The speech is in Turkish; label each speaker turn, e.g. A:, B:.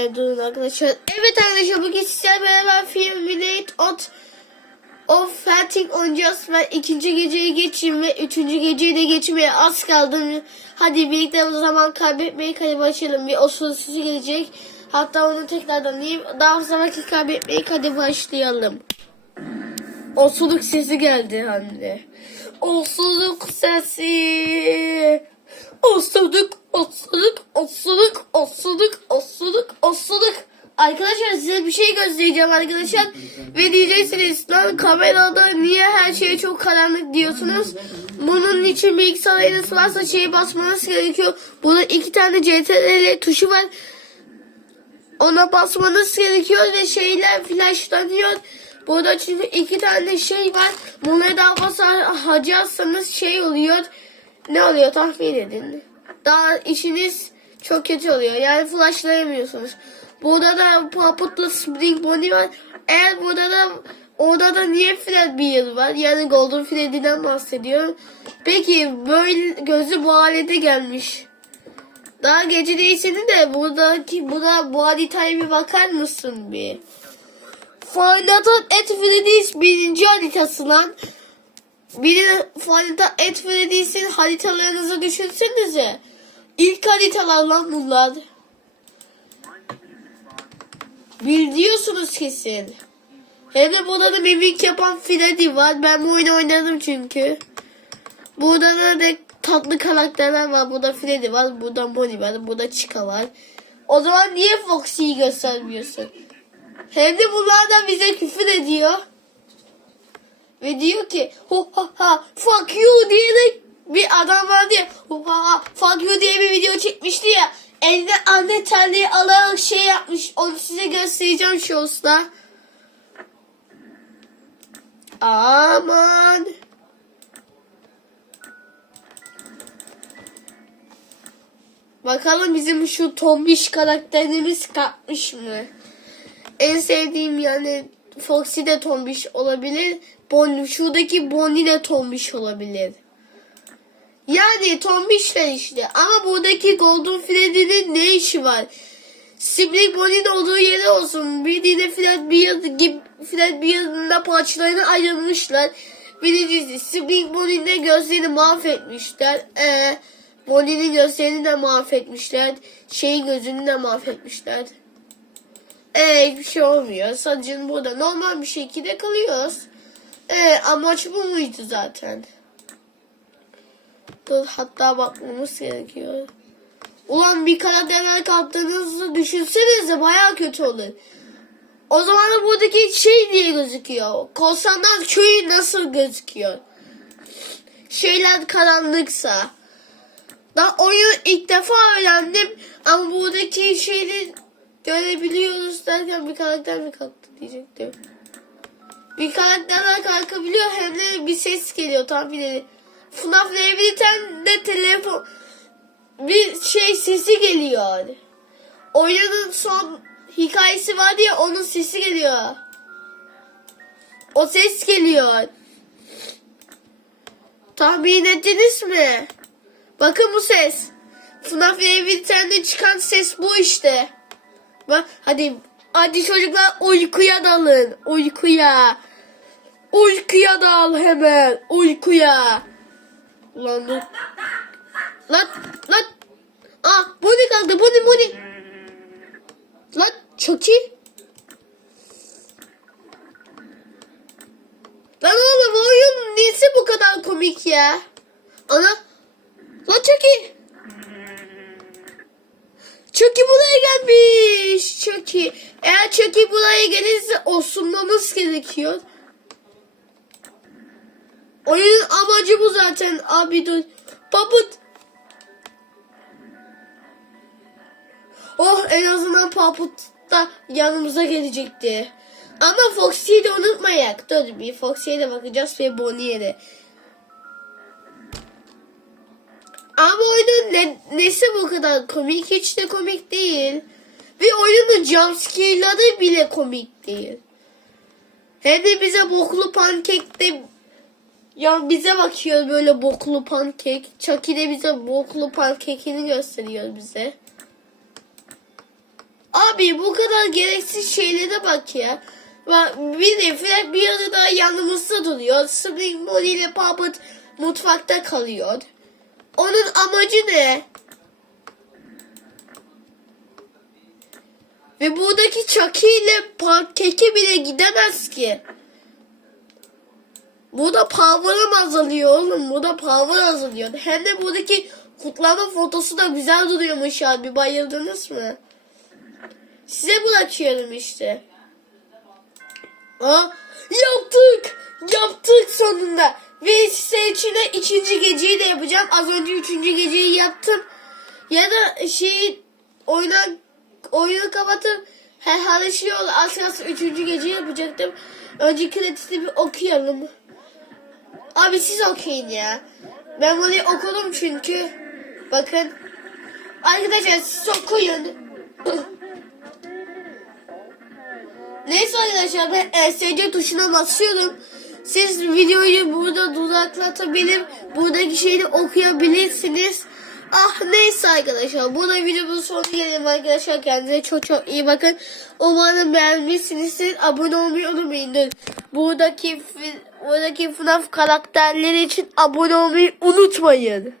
A: Ee, durun arkadaşlar. Evet arkadaşlar bugün sizlerle beraber film Relate Out of Fighting oynayacağız. Ben ikinci geceyi geçeyim ve üçüncü geceyi de geçmeye az kaldım. Hadi birlikte o zaman kaybetmeyi başlayalım. Bir osursuzu gelecek. Hatta onu tekrardan diyeyim. Daha fazla vakit kaybetmeyi hadi başlayalım. Osuruk sesi geldi anne. Osuruk sesi. Osuruk, osuruk, osuruk. Arkadaşlar size bir şey göstereceğim arkadaşlar. Ve diyeceksiniz lan kamerada niye her şey çok karanlık diyorsunuz. Bunun için bilgisayarınız varsa şeye basmanız gerekiyor. Burada iki tane CTRL tuşu var. Ona basmanız gerekiyor ve şeyler flashlanıyor. Burada çünkü iki tane şey var. Bunları daha fazla harcarsanız şey oluyor. Ne oluyor tahmin edin. Daha işiniz çok kötü oluyor. Yani flashlayamıyorsunuz. Burada da Puppet'la Spring Bonnie var. Eğer burada da orada da niye Fred Bear var? Yani Golden Freddy'den bahsediyorum. Peki böyle gözü bu halde gelmiş. Daha gece değilseniz de buradaki buna bu haritaya bir bakar mısın bir? Final at Freddy's birinci haritası lan. Bir Final at Freddy's'in haritalarınızı düşünsenize. İlk haritalar lan bunlar. Biliyorsunuz kesin. Hem de burada da mimik yapan Freddy var. Ben bu oyunu oynadım çünkü. Burada da, da tatlı karakterler var. Burada Freddy var. Burada Bonnie var. Burada Chica var. O zaman niye Foxy'yi göstermiyorsun? Hem de bunlar da bize küfür ediyor. Ve diyor ki ho ha ha fuck you diye de bir adam var diye ho ha ha fuck you diye bir video çekmişti ya. Eline anne terliği alarak şey yapmış. Onu size göstereceğim shows'ta. Aman. Bakalım bizim şu tombiş karakterimiz kapmış mı? En sevdiğim yani Foxy de tombiş olabilir. Bonnie, şuradaki Bonnie de tombiş olabilir. Yani tombişler işte. Ama buradaki Golden Freddy'nin ne işi var? Sibling Bonnie'nin olduğu yere olsun. Bildiğinde Fred Beard gibi Fred Beard'ın da parçalarına ayrılmışlar. Birincisi Sibling Bonnie'nin gözlerini mahvetmişler. Ee, Bonnie'nin gözlerini de mahvetmişler. Şeyin gözünü de mahvetmişler. Ee, hiçbir şey olmuyor. Sadece burada normal bir şekilde kalıyoruz. Ee, amaç bu muydu zaten? Dur hatta bakmamız gerekiyor. Ulan bir karakterler kaptığınızı düşünsenize baya kötü olur. O zaman da buradaki şey diye gözüküyor. Korsanlar köyü nasıl gözüküyor? Şeyler karanlıksa. Daha oyunu ilk defa öğrendim ama buradaki şeyleri görebiliyoruz derken bir karakter mi kalktı diyecektim. Bir karakterler kalkabiliyor hem de bir ses geliyor tahmin edin. FNAF Rehabiliten de telefon bir şey sesi geliyor. Oyunun son hikayesi var diye onun sesi geliyor. O ses geliyor. Tahmin ettiniz mi? Bakın bu ses. FNAF Rehabiliten'de çıkan ses bu işte. Bak hadi hadi çocuklar uykuya dalın. Uykuya. Uykuya dal hemen. Uykuya. Ulan dur. Lan lan. Aa Bonnie kaldı. Bonnie Bonnie. Lan Chucky. Lan oğlum oyun nesi bu kadar komik ya? Ana. Lan Chucky. Chucky buraya gelmiş. Chucky. Eğer Chucky buraya gelirse osunmamız gerekiyor. Oyunun amacı bu zaten. Abi dur. Papıt. Oh en azından Papıt da yanımıza gelecekti. Ama Foxy'yi de unutmayak. Dur bir Foxy'ye de bakacağız ve Bonnie'ye de. Ama oyunun ne, nesi bu kadar komik? Hiç de komik değil. Ve oyunun jumpscare'ları bile komik değil. Hem de bize boklu pankek de ya bize bakıyor böyle boklu pankek. Chucky de bize boklu pankekini gösteriyor bize. Abi bu kadar gereksiz şeylere bak ya. Bir de Fred bir arada yanımızda duruyor. Spring Bonnie ile Puppet mutfakta kalıyor. Onun amacı ne? Ve buradaki Chucky ile Pankeke bile gidemez ki. Burada power'ım azalıyor oğlum. Burada power azalıyor. Hem de buradaki kutlama fotosu da güzel duruyormuş abi. Bayıldınız mı? Size bırakıyorum işte. Aa, yaptık! Yaptık sonunda. Ve size içine ikinci geceyi de yapacağım. Az önce üçüncü geceyi yaptım. Ya da şey oyuna oyunu kapatıp herhalde şey oldu. Az kalsın üçüncü geceyi yapacaktım. Önce kredisi bir okuyalım. Abi siz okuyun ya. Ben bunu okudum çünkü. Bakın. Arkadaşlar siz okuyun. Neyse arkadaşlar ben ESC tuşuna basıyorum. Siz videoyu burada duraklatabilir, buradaki şeyi okuyabilirsiniz. Ah neyse arkadaşlar. Burada videomuzun sonuna gelelim arkadaşlar. Kendinize çok çok iyi bakın. Umarım beğenmişsinizdir. Abone olmayı unutmayın. Buradaki, buradaki FNAF karakterleri için abone olmayı unutmayın.